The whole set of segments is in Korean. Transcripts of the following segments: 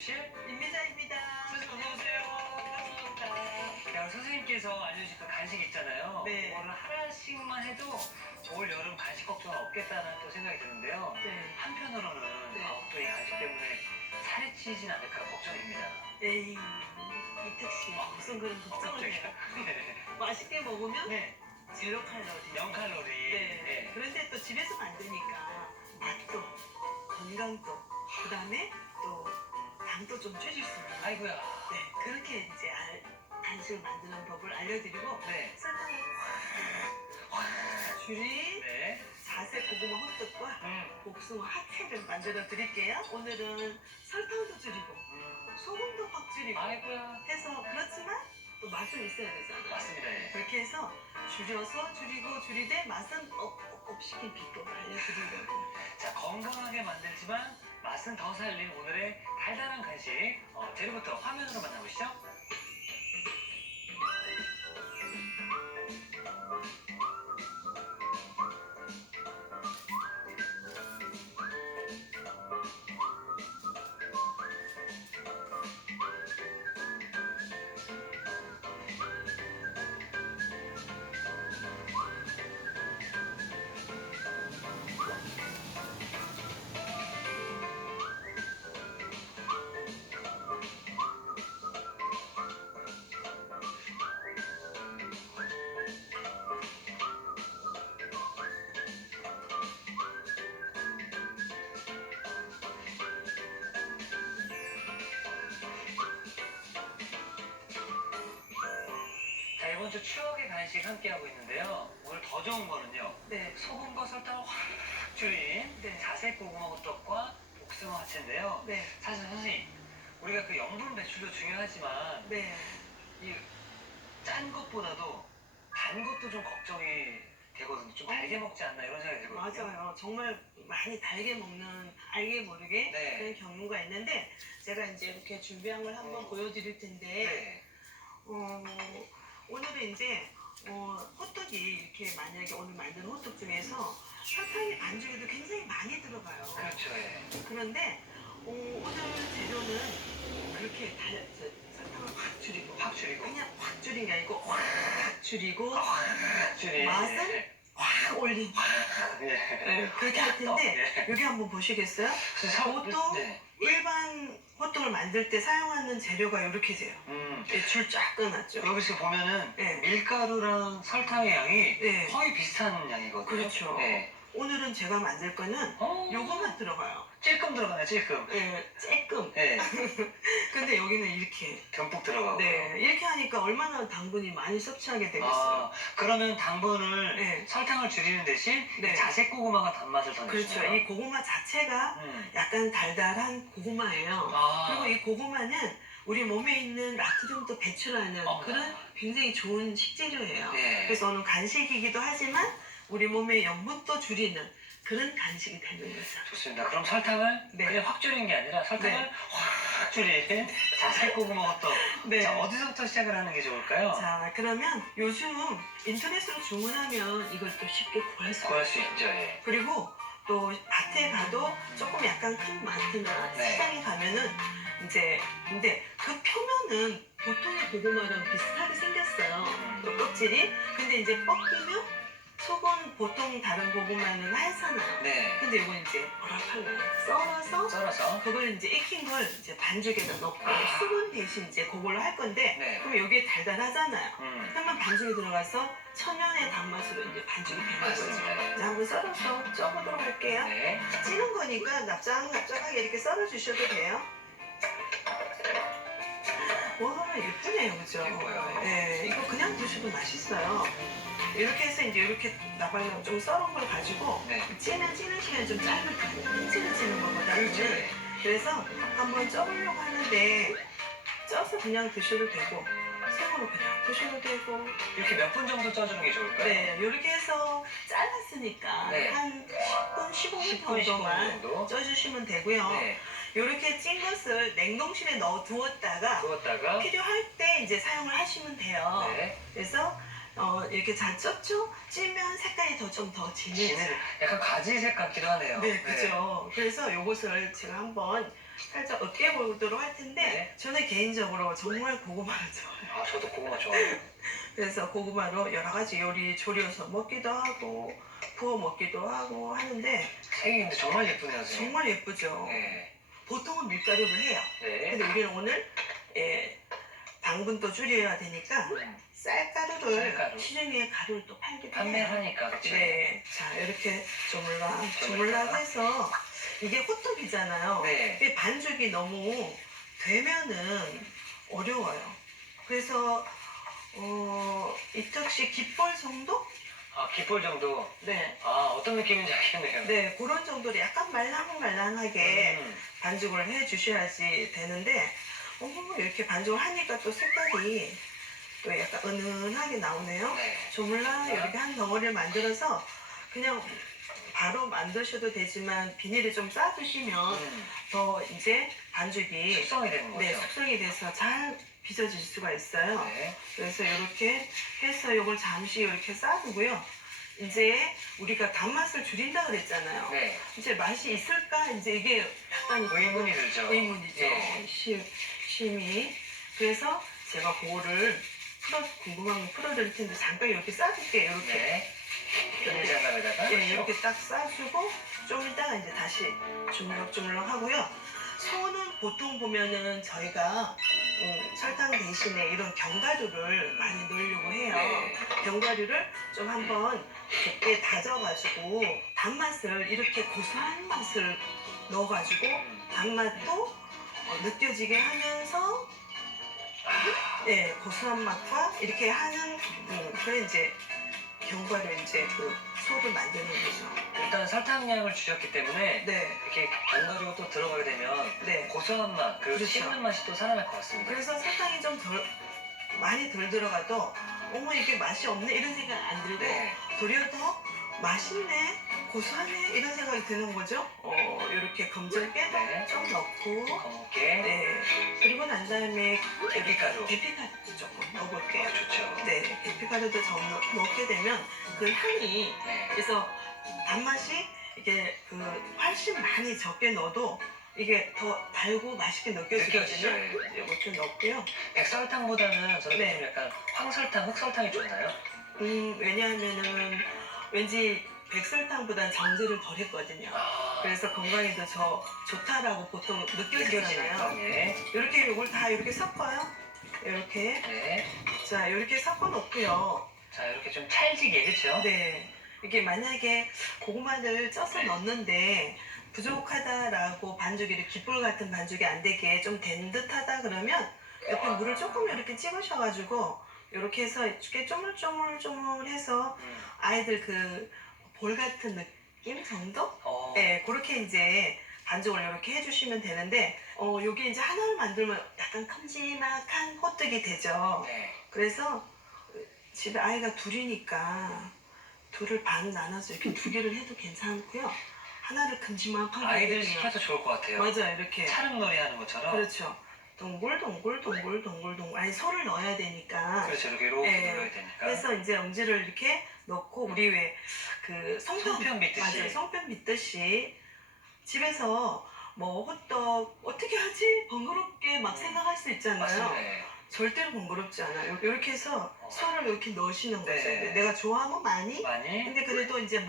임미자입니다. 선생님 어서오세요. 반갑습니다. 선생님께서 알려주신 그 간식 있잖아요. 네. 그거를 하나씩만 해도 올 여름 간식 걱정은 없겠다는 또 생각이 드는데요. 네. 한편으로는 네. 또 이 간식 때문에 살이 찌진 않을까 걱정입니다. 에이, 이특 씨 무슨 그런 걱정을 해요. 네. 맛있게 먹으면 네. 제로 칼로리. 0칼로리. 네. 네. 그런데 또 집에서 만드니까 맛도 건강도 그다음에 또 당도 좀 줄일 수 있는. 아이고야. 네. 그렇게 이제 간식을 만드는 법을 알려드리고 네. 설탕을 확 줄인 네. 자색 고구마 호떡과 음. 복숭아 하체를 만들어 드릴게요. 오늘은 설탕도 줄이고 소금도 확 줄이고 아이고야. 해서 그렇지만 또 맛은 있어야 되잖아요. 맞습니다. 예. 그렇게 해서 줄여서 줄이고 줄이되 맛은 업 시킨 비법을 알려드리려고. 자, 건강하게 만들지만 맛은 더 살린 오늘의 달달한 간식. 재료부터 화면으로 만나보시죠. 자, 이번 주 추억의 간식 함께하고 있는데요. 오늘 더 좋은 거는요. 네. 소금과 설탕을 확 줄인 네. 자색 고구마 호떡과 복숭아 화채인데요. 네. 사실 선생님, 우리가 그 영분 배출도 중요하지만 네. 이 짠 것보다도 단 것도 좀 걱정이 되거든요. 좀 달게 먹지 않나 이런 생각이 들거든요. 맞아요. 정말 많이 달게 먹는 알게 모르게 네. 그런 경우가 있는데 제가 이제 이렇게 준비한 걸 한번 보여드릴 텐데 네. 오늘은 이제 호떡이 이렇게 만약에 오늘 만든 호떡 중에서 설탕이 반죽에도 굉장히 많이 들어가요. 그렇죠. 예. 그런데 오늘 재료는 그렇게 설탕을 확 줄이고 확 줄이고. 그냥 확 줄인 게 아니고 확 줄이고 확 줄인. 맛은 예. 확 올린 예. 그렇게 할 텐데 예. 여기 한번 보시겠어요? 보통 네. 일반 호떡을 만들 때 사용하는 재료가 이렇게 돼요. 줄 쫙 끊었죠. 여기서 보면은 네. 밀가루랑 설탕의 양이 네. 거의 비슷한 양이거든요. 그렇죠. 네. 오늘은 제가 만들 거는 요것만 들어가요. 찔끔 들어가네, 찔끔. 네, 쬐끔. 네. 근데 여기는 이렇게. 듬뿍 들어가고. 네, 이렇게 하니까 얼마나 당분이 많이 섭취하게 되겠어요. 그러면 당분을 네. 설탕을 줄이는 대신 네. 자색 고구마가 단맛을 더 그렇죠. 내주네요. 이 고구마 자체가 약간 달달한 고구마예요. 그리고 이 고구마는 우리 몸에 있는 나트륨도 배출하는 그런 굉장히 좋은 식재료예요. 네. 그래서 오늘 간식이기도 하지만 우리 몸의 염분도 줄이는 그런 간식이 되는 거죠. 좋습니다. 그럼 설탕을 네. 그냥 확 줄인 게 아니라 설탕을 네. 확 줄인 자색 고구마 호떡. 네. 자, 어디서부터 시작을 하는 게 좋을까요? 자, 그러면 요즘 인터넷으로 주문하면 이걸 또 쉽게 구할 수 구할 있어요. 수 있죠. 예. 그리고 또 마트에 가도 조금 약간 큰 마트나 네. 시장에 가면은 이제 근데 그 표면은 보통의 고구마랑 비슷하게 생겼어요. 또 껍질이. 근데 이제 꺾이면 속은 보통 다른 고구마는 하얗잖아요. 네. 근데 이건 이제 뭐라 썰어서 썰어서. 그걸 이제 익힌 걸 이제 반죽에다 넣고 수분 대신 이제 그걸로 할 건데 네. 그럼 여기에 달달하잖아요. 그러면 반죽에 들어가서 천연의 단맛으로 이제 반죽이 되는 거죠. 맞습니다. 자, 한번 썰어서 쪄보도록 할게요. 네. 찌는 거니까 납작납작하게 이렇게 썰어주셔도 돼요. 와, 예쁘네요, 그죠? 예뻐요. 네, 이거 그냥 드셔도 맛있어요. 이렇게 해서 이제 이렇게 나발로 좀 썰은 걸 가지고 네. 찌는 시간이 좀 짧을 거고 찌는 것보다는. 그렇죠. 그래서 한번 쪄보려고 하는데 쪄서 그냥 드셔도 되고 생으로 그냥 드셔도 되고. 이렇게 몇 분 정도 쪄주는 게 좋을까요? 네, 이렇게 해서 잘랐으니까 네. 한 10분, 15분 10분 정도만 정도. 쪄주시면 되고요. 네. 이렇게 찐 것을 냉동실에 넣어 두었다가 구웠다가. 필요할 때 이제 사용을 하시면 돼요. 네. 그래서 이렇게 잘 쪘죠? 찌면 색깔이 좀 더 진해져요. 약간 가지색 같기도 하네요. 네, 그죠. 그래서 요것을 제가 한번 살짝 으깨 보도록 할 텐데 네. 저는 개인적으로 정말 고구마를 좋아해요. 아, 저도 고구마 좋아해요. 그래서 고구마로 여러 가지 요리 조려서 먹기도 하고 구워 먹기도 하고 하는데 색이 근데 정말 예쁘네요, 선생님. 정말 예쁘죠. 네. 보통은 밀가루를 해요. 네. 근데 우리는 오늘 당분도 줄여야 되니까 쌀가루를 쌀가루. 시중에 가루를 또 팔기도 해요. 판매하니까, 그쵸? 네. 자, 이렇게 조물락 해서 이게 호떡이잖아요. 네. 이게 반죽이 너무 되면은 어려워요. 그래서 이턱씩 깃벌 정도? 아, 깃볼 정도? 네. 아, 어떤 느낌인지 알겠네요. 네, 그런 정도로 약간 말랑말랑하게 음. 반죽을 해 주셔야지 되는데 이렇게 반죽을 하니까 또 색깔이 또 약간 은은하게 나오네요. 네. 조물락 이렇게 한 덩어리를 만들어서 그냥 바로 만드셔도 되지만 비닐에 좀 싸두시면 더 이제 반죽이 숙성이 되는 거죠? 네, 숙성이 돼서 잘 빚어질 수가 있어요. 네. 그래서 이렇게 해서 이걸 잠시 이렇게 싸두고요. 이제 우리가 단맛을 줄인다 그랬잖아요. 네. 이제 맛이 있을까? 이제 이게 약간 의문이 들죠? 의문이죠. 예. 심이. 그래서 제가 그거를 궁금한 거 풀어드릴 텐데 잠깐 이렇게 싸줄게요. 이렇게. 네. 비닐장갑에다가. 예, 이렇게 딱 싸주고 좀 이따가 이제 다시 주물럭주물럭 하고요. 소는 보통 보면은 저희가 설탕 대신에 이런 견과류를 많이 넣으려고 해요. 네. 견과류를 좀 한번 곱게 다져가지고 단맛을 이렇게 고소한 맛을 넣어가지고 단맛도 느껴지게 하면서 네, 고소한 맛과 이렇게 하는 그래 이제 견과류 이제 그 소를 만드는 거죠. 일단 설탕량을 주셨기 때문에 네, 이렇게 견과류가 또 들어가게 되면 네. 고소한 맛, 그리고 그렇죠. 씹는 맛이 또 살아날 것 같습니다. 그래서 설탕이 좀 많이 덜 들어가도 어머 이게 맛이 없네 이런 생각 안 들고 네. 도리어 더 맛있네 고소하네 이런 생각이 드는 거죠. 이렇게 검절깨 네. 좀 넣고 검게. 네 그리고 난 다음에 계피가루. 계피가루 조금 넣어볼게요. 좋죠. 네 계피가루도 좀 넣게 되면 그 향이 네. 그래서 단맛이 이게 그 훨씬 많이 적게 넣어도 이게 더 달고 맛있게 느껴지죠. 느껴지거든요. 이제 이것 좀 넣고요. 백설탕보다는 저는 네. 좀 약간 황설탕, 흑설탕이 좋나요? 왜냐하면은 왠지 백설탕보단 정제를 덜 했거든요. 아. 그래서 건강에 더 좋다라고 보통 느껴지잖아요. 네. 이렇게 이걸 다 이렇게 섞어요. 이렇게. 네. 자, 이렇게 섞어 놓고요. 자, 이렇게 좀 찰지게, 그쵸? 네. 이게 만약에 고구마를 쪄서 넣는데 부족하다라고 반죽이 이렇게 깃불 같은 반죽이 안 되게 좀 된 듯하다 그러면 옆에 물을 조금 이렇게 찍으셔가지고 이렇게 해서 이렇게 쪼물쪼물쪼물해서 아이들 그 볼 같은 느낌 정도? 네, 그렇게 이제 반죽을 이렇게 해주시면 되는데 요게 이제 하나를 만들면 약간 큼지막한 호떡이 되죠. 네. 그래서 집에 아이가 둘이니까 둘을 반 나눠서 이렇게 두 개를 해도 괜찮고요. 하나를 큼지막하게 아이들 해도 시켜도 좋을 것 같아요. 맞아요, 이렇게. 차릉놀이 하는 것처럼. 그렇죠. 동글동글동글동글동글 아니 소를 넣어야 되니까. 그렇죠. 이렇게 네. 눌러야 되니까. 그래서 이제 엄지를 이렇게 넣고 우리 왜 그 송편 믿듯이. 맞아요. 송편 믿듯이 집에서 뭐 호떡 어떻게 하지? 번거롭게 막 생각할 수 있잖아요. 맞습니다. 절대로 번거롭지 않아요. 이렇게 해서 소를 이렇게 넣으시는 거죠. 네. 내가 좋아하면 많이. 많이? 근데 그래도 이제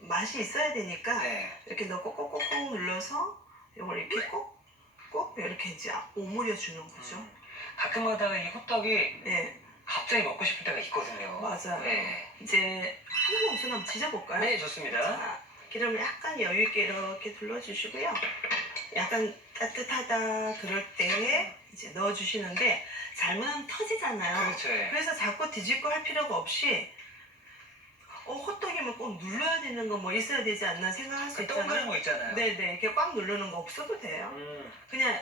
맛이 있어야 되니까 네. 이렇게 넣고 꼭꼭꼭 눌러서 이걸 이렇게 꼭 이렇게 이제 오므려 주는 거죠. 가끔가다가 이 호떡이 네, 갑자기 먹고 싶을 때가 있거든요. 맞아요. 네. 이제 하나만 우선 한번 지져볼까요? 네, 좋습니다. 자, 기름을 약간 여유 있게 이렇게 둘러주시고요. 약간 따뜻하다 그럴 때 이제 넣어주시는데 잘못하면 터지잖아요. 그렇죠. 예. 그래서 자꾸 뒤집고 할 필요가 없이 호떡이면 꼭 눌러야 되는 거 뭐 있어야 되지 않나 생각할 수 그 동그란 있잖아요. 거 있잖아요. 네네 이렇게 꽉 누르는 거 없어도 돼요. 그냥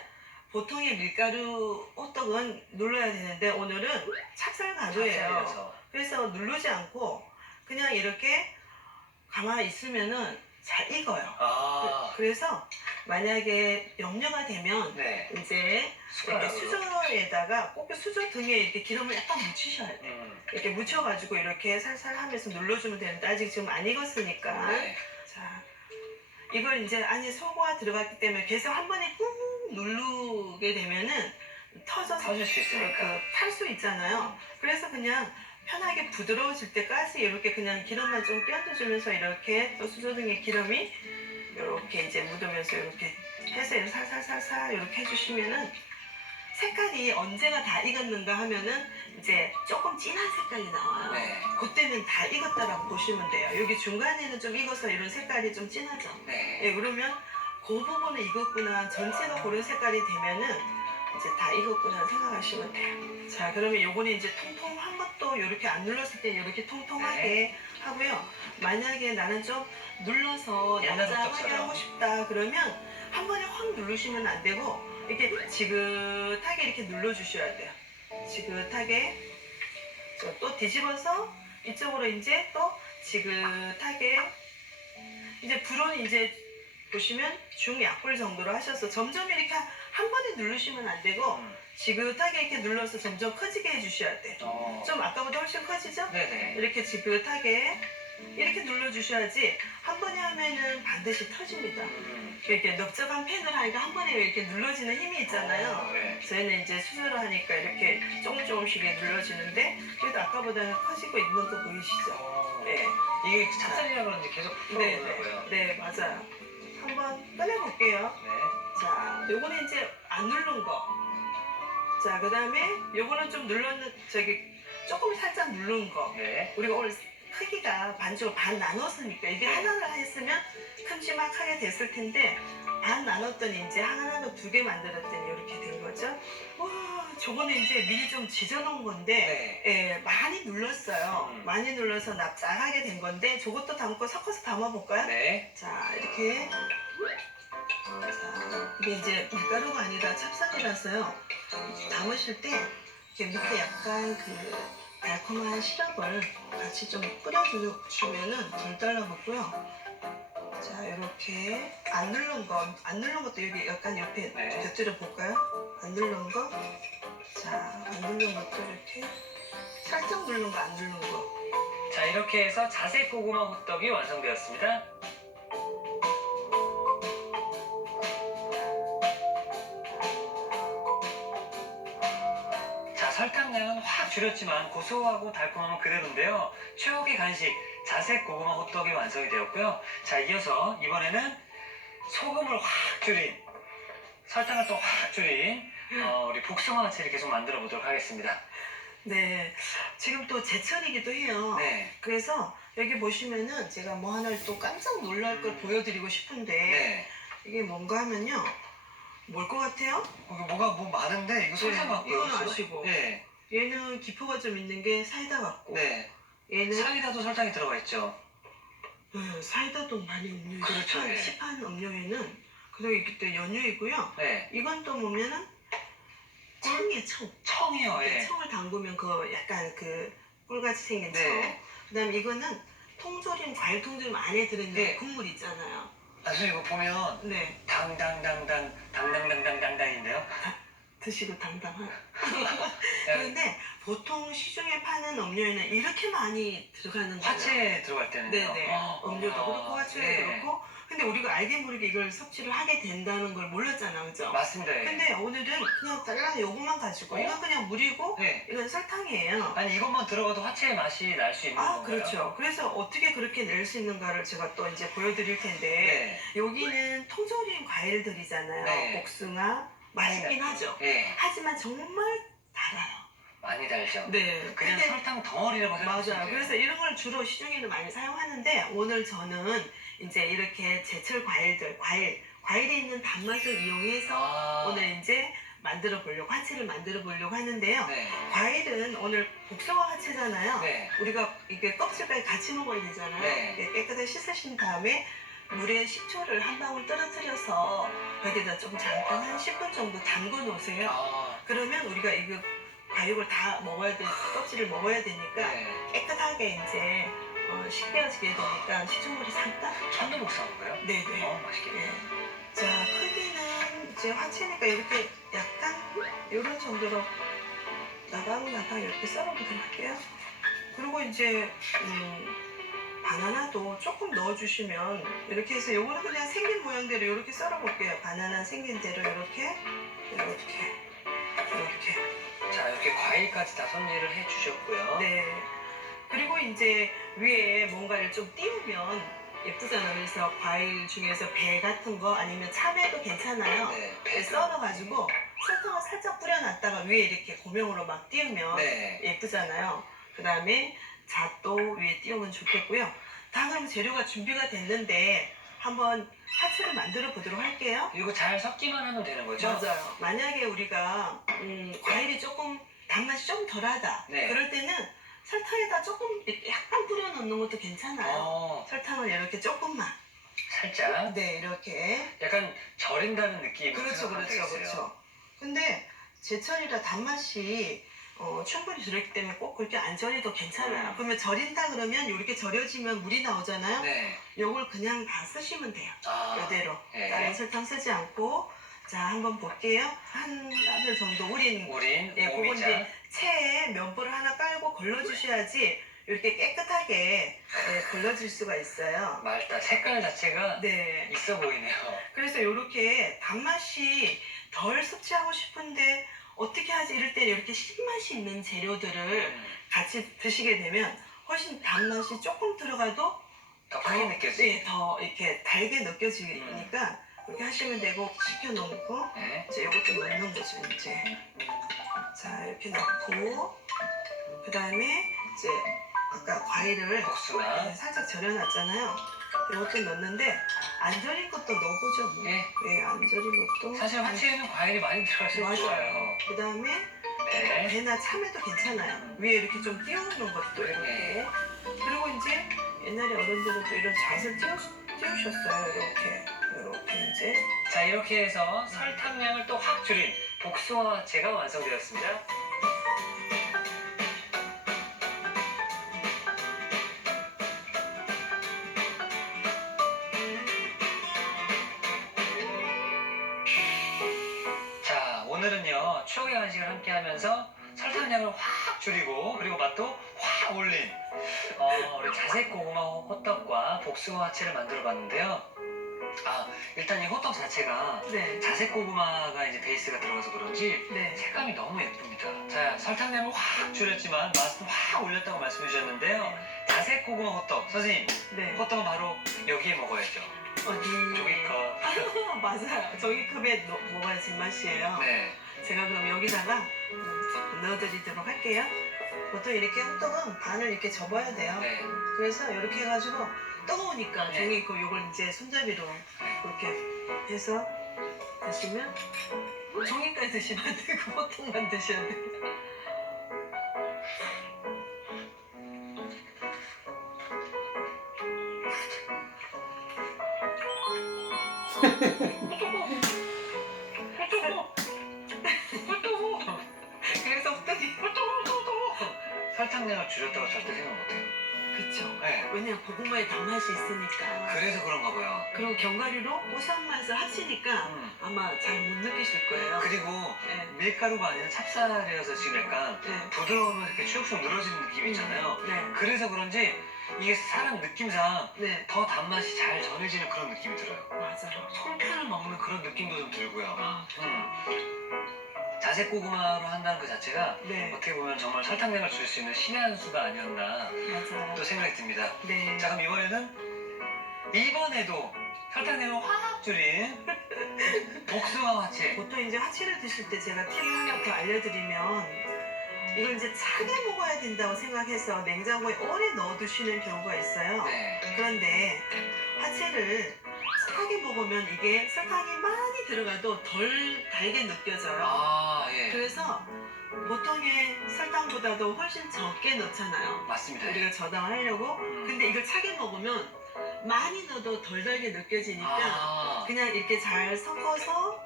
보통의 밀가루 호떡은 눌러야 되는데 오늘은 찹쌀가루예요. 찹쌀이라서. 그래서 누르지 않고 그냥 이렇게 가만히 있으면은 잘 익어요. 아. 그래서 만약에 염려가 되면 네. 이제 이렇게 숟가락으로. 수저에다가 꼭 수저 등에 이렇게 기름을 약간 묻히셔야 돼요. 이렇게 묻혀가지고 이렇게 살살 하면서 눌러주면 되는데 아직 지금 안 익었으니까 네. 자 이걸 이제 안에 소고가 들어갔기 때문에 계속 한 번에 꾹 누르게 되면은 터져서 터질 수 있으니까. 탈 수 있잖아요. 그래서 그냥 편하게 부드러워질 때까지 이렇게 그냥 기름만 좀 끼얹어주면서 이렇게 또 수저등에 기름이 이렇게 이제 묻으면서 이렇게 해서 이렇게 살살살살 이렇게 해주시면은 색깔이 언제가 다 익었는가 하면은 이제 조금 진한 색깔이 나와요. 네. 그때는 다 익었다라고 보시면 돼요. 여기 중간에는 좀 익어서 이런 색깔이 좀 진하죠. 네. 예, 그러면 그 부분은 익었구나. 전체가 그런 색깔이 되면은 이제 다 익었구나 생각하시면 돼요. 자, 그러면 요거는 이제 통통한 것도 이렇게 안 눌렀을 때 이렇게 통통하게 하고요. 만약에 나는 좀 눌러서 옛날 납작하게 호떡처럼. 하고 싶다 그러면 한 번에 확 누르시면 안 되고 이렇게 지긋하게 이렇게 눌러주셔야 돼요. 지긋하게 또 뒤집어서 이쪽으로 이제 또 지긋하게 이제 불은 이제 보시면 중약불 정도로 하셔서 점점 이렇게 한 번에 누르시면 안 되고 지긋하게 이렇게 눌러서 점점 커지게 해주셔야 돼. 좀 아까보다 훨씬 커지죠? 네네. 이렇게 지긋하게 이렇게 눌러주셔야지 한 번에 하면은 반드시 터집니다. 이렇게 넓적한 팬을 하니까 한 번에 이렇게 눌러지는 힘이 있잖아요. 네. 저희는 이제 수저로 하니까 이렇게 조금씩 눌러지는데 그래도 아까보다는 커지고 있는 거 보이시죠? 네. 이게 찹쌀이라 그런지 계속 네, 풀어오더라고요. 네, 맞아요. 한번 꺼내볼게요. 네. 자, 요거는 이제 안 누른 거. 자, 그 다음에 요거는 좀 조금 살짝 누른 거. 네. 우리가 오늘 크기가 반쪽으로 반 나눴으니까 이게 하나를 했으면 큼지막하게 됐을 텐데 반 나눴더니 이제 하나로 두 개 만들었더니 이렇게 된 거죠. 와, 저거는 이제 미리 좀 지져놓은 건데 네. 예, 많이 눌렀어요. 많이 눌러서 납작하게 된 건데 저것도 담고 섞어서 담아볼까요? 네. 자, 이렇게. 자, 이게 이제 밀가루가 아니라 찹쌀이라서요. 담으실 때 이렇게 밑에 약간 그 달콤한 시럽을 같이 좀 뿌려주면은 덜 달라붙고요. 자, 이렇게 안 누른 것도 여기 약간 옆에 네. 곁들여 볼까요? 안 누른 거. 자, 안 누른 것도 이렇게 살짝 누른 거, 안 누른 거. 자, 이렇게 해서 자색 고구마 호떡이 완성되었습니다. 자, 설탕량은 확 줄였지만 고소하고 달콤함은 그대로인데요. 최고의 간식 자색 고구마 호떡이 완성이 되었고요. 자, 이어서 이번에는 소금을 확 줄인, 설탕을 또 확 줄인 우리 복숭아 화채를 계속 만들어 보도록 하겠습니다. 네, 지금 또 제철이기도 해요. 네. 그래서 여기 보시면은 제가 뭐 하나를 또 깜짝 놀랄 걸 보여드리고 싶은데 네. 이게 뭔가 하면요. 뭘 것 같아요? 뭐가 많은데 이거 설탕 같고요. 이건 아시고. 네. 얘는 기포가 좀 있는 게 사이다 같고 네. 얘는 사이다도 설탕이 들어가 있죠. 사이다도 많이 음료에 그렇죠, 예. 시판 음료에는 그리고 이게 또 연유이고요. 네. 이건 또 보면은 청이에요, 청. 청이요. 네, 예. 청을 담그면 그 약간 그 꿀같이 생긴 네. 청. 그다음에 이거는 통조림, 과일 통조림 안에 들어있는 네. 국물 있잖아요. 선생님 이거 보면 네, 당당당당인데요. 드시고 당당한. 네. 그런데 보통 시중에 파는 음료에는 이렇게 많이 들어가는 거예요. 화채 들어갈 때는요. 네네. 음료도 그렇고 화채도 네. 그렇고. 근데 우리가 알게 모르게 이걸 섭취를 하게 된다는 걸 몰랐잖아, 그죠? 맞습니다. 예. 근데 오늘은 그냥 잘라서 요것만 가지고 이건 그냥 물이고 네. 이건 설탕이에요. 아니 이것만 들어가도 화채의 맛이 날 수 있는 건가요? 그렇죠. 그래서 어떻게 그렇게 낼 수 있는가를 제가 또 이제 보여드릴 텐데 네. 여기는 통조림 과일들이잖아요. 네. 복숭아 맛있긴 하죠. 네. 하지만 정말 달아요. 많이 달죠. 네. 그냥 근데 설탕 덩어리라고 생각하시면 맞아요. 돼요. 그래서 이런 걸 주로 시중에는 많이 사용하는데 오늘 저는 이제 이렇게 제철 과일에 있는 단맛을 이용해서 오늘 이제 만들어 보려고 화채를 만들어 보려고 하는데요. 네. 과일은 오늘 복숭아 화채잖아요. 네. 우리가 이게 껍질까지 같이 먹어야 되잖아요. 네. 이렇게 깨끗하게 씻으신 다음에 물에 식초를 한 방울 떨어뜨려서 여기다 좀 잠깐 한 10분 정도 담궈 놓으세요. 그러면 우리가 이거 과육을 다 먹어야 돼, 껍질을 먹어야 되니까 네. 깨끗하게 이제 씻겨지게 되니까 식초물이 잠깐. 천도복숭아인가요? 네네. 맛있겠네요. 네. 자, 크기는 이제 화채니까 이렇게 약간 이런 정도로 나방 이렇게 썰어보도록 할게요. 그리고 이제 바나나도 조금 넣어주시면 이렇게 해서 요거는 그냥 생긴 모양대로 이렇게 썰어볼게요. 바나나 생긴 대로 이렇게. 자, 이렇게 과일까지 다 손질을 해주셨고요. 네. 그리고 이제 위에 뭔가를 좀 띄우면 예쁘잖아요. 그래서 과일 중에서 배 같은 거 아니면 참외도 괜찮아요. 네, 네, 썰어가지고 설탕을 살짝 뿌려놨다가 위에 이렇게 고명으로 막 띄우면 네. 예쁘잖아요. 그 다음에 잣도 위에 띄우면 좋겠고요. 다 그럼 재료가 준비가 됐는데 한번 화채를 만들어 보도록 할게요. 이거 잘 섞기만 하면 되는 거죠? 맞아요. 만약에 우리가 과일이 조금 단맛이 좀 덜하다. 네. 그럴 때는 설탕에다 조금 이렇게 약간 뿌려 넣는 것도 괜찮아요. 설탕을 이렇게 조금만. 살짝. 네, 이렇게. 약간 절인다는 느낌. 그렇죠. 근데 제철이라 단맛이 충분히 들었기 때문에 꼭 그렇게 안 절여도 괜찮아요. 그러면 절인다 그러면 이렇게 절여지면 물이 나오잖아요. 네. 요걸 그냥 다 쓰시면 돼요. 이대로. 네. 다른 설탕 쓰지 않고. 자, 한번 볼게요. 한 아들 정도 우린 예, 그건 오미자. 이제 체에 면보를 하나 깔고 걸러주셔야지 이렇게 깨끗하게 걸러질 수가 있어요. 맛있다. 색깔 자체가 네. 있어 보이네요. 그래서 이렇게 단맛이 덜 섭취하고 싶은데 어떻게 하지 이럴 때 이렇게 신맛이 있는 재료들을 같이 드시게 되면 훨씬 단맛이 조금 들어가도 더 크게 느껴지죠. 네, 더 이렇게 달게 느껴지니까 그렇게 하시면 되고 식혀놓고 네. 이제 이것 좀 넣는 거죠 이제. 자, 이렇게 넣고 그 다음에 이제 아까 과일을 복숭아. 살짝 절여놨잖아요. 이것도 넣는데 안 절인 것도 넣어보죠 뭐. 네. 네, 안 절인 것도. 사실 화채에는 과일이 많이 들어가서 좋아요. 그 다음에 네. 배나 참외도 괜찮아요. 위에 이렇게 좀 띄우는 것도 이렇게. 네. 그리고 이제 옛날에 어른들은 또 이런 잣을 띄우셨어요. 이렇게 이제. 자, 이렇게 해서 설탕량을 또 확 줄인 복숭아 화채가 완성되었습니다. 자, 오늘은요 추억의 간식을 함께 하면서 설탕량을 확 줄이고 그리고 맛도 확 올린 우리 자색 고구마 호떡과 복숭아 화채를 만들어 봤는데요. 일단 이 호떡 자체가 네. 자색 고구마가 이제 베이스가 들어가서 그런지 네. 색감이 너무 예쁩니다. 자, 설탕량을 확 줄였지만 맛은 확 올렸다고 말씀해 주셨는데요. 자색 고구마 호떡, 선생님, 네. 호떡은 바로 여기에 먹어야죠. 어디? 종이컵. 맞아요. 종이컵에 먹어야 제맛이에요. 네. 제가 그럼 여기다가 넣어드리도록 할게요. 보통 이렇게 호떡은 반을 이렇게 접어야 돼요. 네. 그래서 이렇게 해가지고 뜨거우니까 네. 종이컵 요걸 이제 손잡이로 이렇게 해서 드시면 종이까지 드시면 안 되고 호떡만 드셔야 돼요. 그래서 호떡이 설탕량을 줄였다고 절대 생각 못해요. 그쵸. 네. 왜냐면 고구마에 단맛이 있으니까. 그래서 그런가 봐요. 그리고 견과류로 고소한 맛을 합치니까 아마 잘 못 느끼실 거예요. 그리고 네. 밀가루가 아니라 찹쌀이어서 지금 약간 네. 부드러우면서 이렇게 쭉쭉 늘어지는 느낌 있잖아요. 네. 그래서 그런지 이게 사람 느낌상 네. 더 단맛이 잘 전해지는 그런 느낌이 들어요. 맞아요. 송편을 먹는 그런 느낌도 좀 들고요. 아, 자색 고구마로 한다는 그 자체가 네. 어떻게 보면 정말 설탕량을 줄 수 있는 신의 한 수가 아니었나 맞아요. 또 생각이 듭니다. 네. 자, 그럼 이번에도 설탕량을 확 줄인 복숭아 화채. 보통 이제 화채를 드실 때 제가 팁을 하나 더 알려드리면 이걸 이제 차게 먹어야 된다고 생각해서 냉장고에 오래 넣어두시는 경우가 있어요. 네. 그런데 화채를 차게 먹으면 이게 설탕이 많이 들어가도 덜 달게 느껴져요. 예. 그래서 보통의 설탕보다도 훨씬 적게 넣잖아요. 맞습니다. 우리가 저당하려고. 근데 이걸 차게 먹으면 많이 넣어도 덜 달게 느껴지니까 그냥 이렇게 잘 섞어서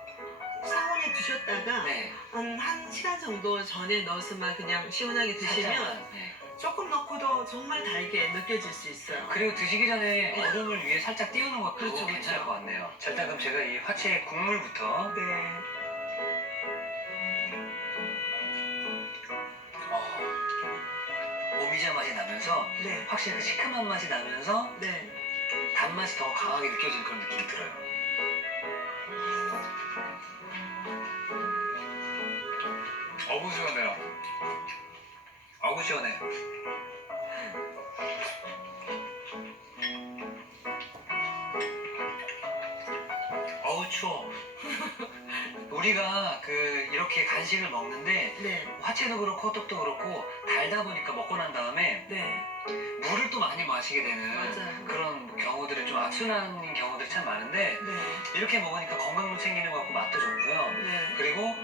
상온에 두셨다가 네. 한 시간 정도 전에 넣어서만 그냥 시원하게 드시면 살짝만, 네. 조금 넣고도 정말 달게 느껴질 수 있어요. 그리고 드시기 전에 얼음을 위에 살짝 띄우는 것도 그렇죠, 괜찮을 그렇죠. 것 같네요. 자, 일단 그럼 제가 이 화채 국물부터 네. 오미자 맛이 나면서 네. 확실히 그 시큼한 맛이 나면서 네. 단맛이 더 강하게 느껴지는 그런 느낌이 들어요. 어구 시원해요. 어구 시원해. 어우 추워. 우리가 이렇게 간식을 먹는데 네. 화채도 그렇고 호떡도 그렇고 달다 보니까 먹고 난 다음에 네. 물을 또 많이 마시게 되는 맞아요. 그런 경우들이 좀 악순환인 경우들이 참 많은데 네. 이렇게 먹으니까 건강도 챙기는 것 같고 맛도 좋고요. 네. 그리고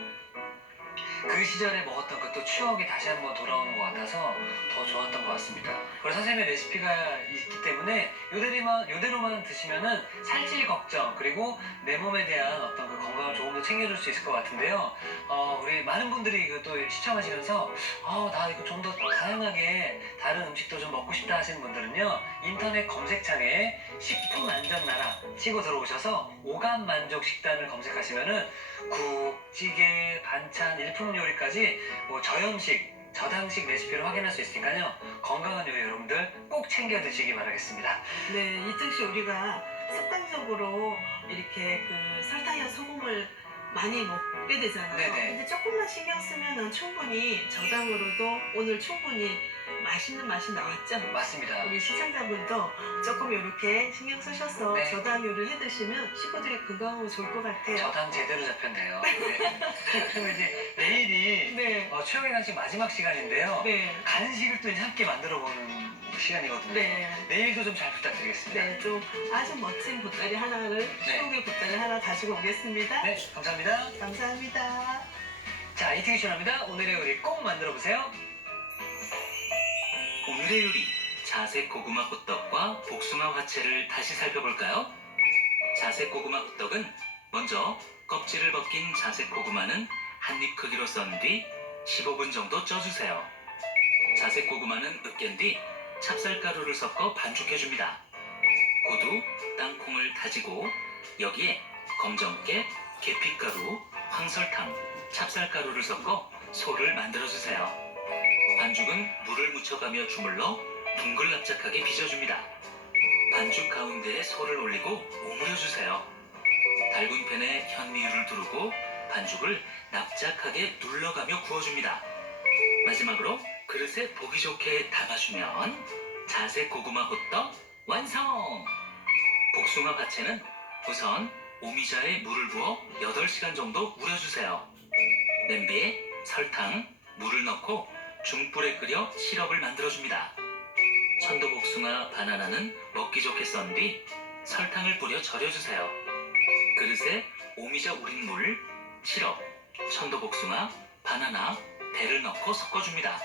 그 시절에 먹었던 그 또 추억이 다시 한번 돌아오는 것 같아서 더 좋았던 것 같습니다. 그리고 선생님의 레시피가 있기 때문에 요대로만 드시면은 살찔 걱정 그리고 내 몸에 대한 어떤 그 건강을 조금 더 챙겨줄 수 있을 것 같은데요. 우리 많은 분들이 이것도 시청하시면서 나 이거 좀 더 다양하게 다른 음식도 좀 먹고 싶다 하시는 분들은요. 인터넷 검색창에 식품 안전 나라 치고 들어오셔서 오감 만족 식단을 검색하시면은 국, 찌개, 반찬, 일품 요리까지 뭐 저염식, 저당식 레시피를 확인할 수 있으니까요. 건강한 요리 여러분들 꼭 챙겨 드시기 바라겠습니다. 네. 이특씨 우리가 습관적으로 이렇게 그 설탕이나 소금을 많이 먹게 되잖아요. 네네. 근데 조금만 신경 쓰면은 충분히 저당으로도 오늘 충분히 맛있는 맛이 나왔죠. 맞습니다. 우리 시청자분도 조금 이렇게 신경 쓰셔서 네. 저당 요리를 해 드시면 식구들이 건강하고 좋을 것 같아요. 저당 제대로 잡혔네요. 네. 그럼 이제 내일이 네. 추억의 간식 마지막 시간인데요. 네. 간식을 또 이제 함께 만들어보는 시간이거든요. 네. 내일도 좀 잘 부탁드리겠습니다. 네. 좀 아주 멋진 보따리 하나를, 추억의 보따리 하나 가지고 오겠습니다. 네, 감사합니다. 감사합니다. 자, 이태기 시원합니다. 오늘의 요리 꼭 만들어보세요. 오늘의 요리 자색 고구마 호떡과 복숭아 화채를 다시 살펴볼까요? 자색 고구마 호떡은 먼저 껍질을 벗긴 자색 고구마는 한입 크기로 썬 뒤 15분 정도 쪄주세요. 자색 고구마는 으깬 뒤 찹쌀가루를 섞어 반죽해줍니다. 고두, 땅콩을 다지고 여기에 검정깨, 계피가루, 황설탕, 찹쌀가루를 섞어 소를 만들어주세요. 반죽은 물을 묻혀가며 주물러 둥글납작하게 빚어줍니다. 반죽 가운데에 소를 올리고 오므려주세요. 달군 팬에 현미유를 두르고 반죽을 납작하게 눌러가며 구워줍니다. 마지막으로 그릇에 보기 좋게 담아주면 자색 고구마 호떡 완성! 복숭아 화채는 우선 오미자에 물을 부어 8시간 정도 우려주세요. 냄비에 설탕, 물을 넣고 중불에 끓여 시럽을 만들어줍니다. 천도복숭아, 바나나는 먹기 좋게 썬 뒤 설탕을 뿌려 절여주세요. 그릇에 오미자 우린 물, 시럽, 천도복숭아, 바나나, 배를 넣고 섞어줍니다.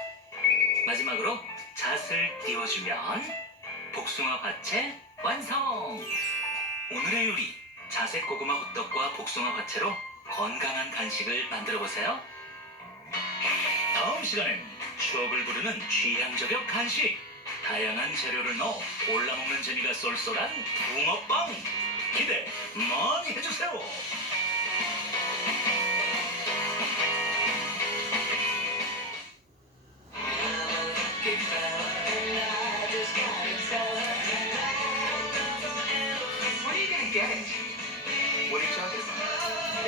마지막으로 잣을 띄워주면 복숭아 화채 완성! 오늘의 요리 자색 고구마 호떡과 복숭아 화채로 건강한 간식을 만들어보세요. 다음 시간엔 추억을 부르는 취향 저격 간식 다양한 재료를 넣어 골라 먹는 재미가 쏠쏠한 붕어빵 기대 많이 해주세요.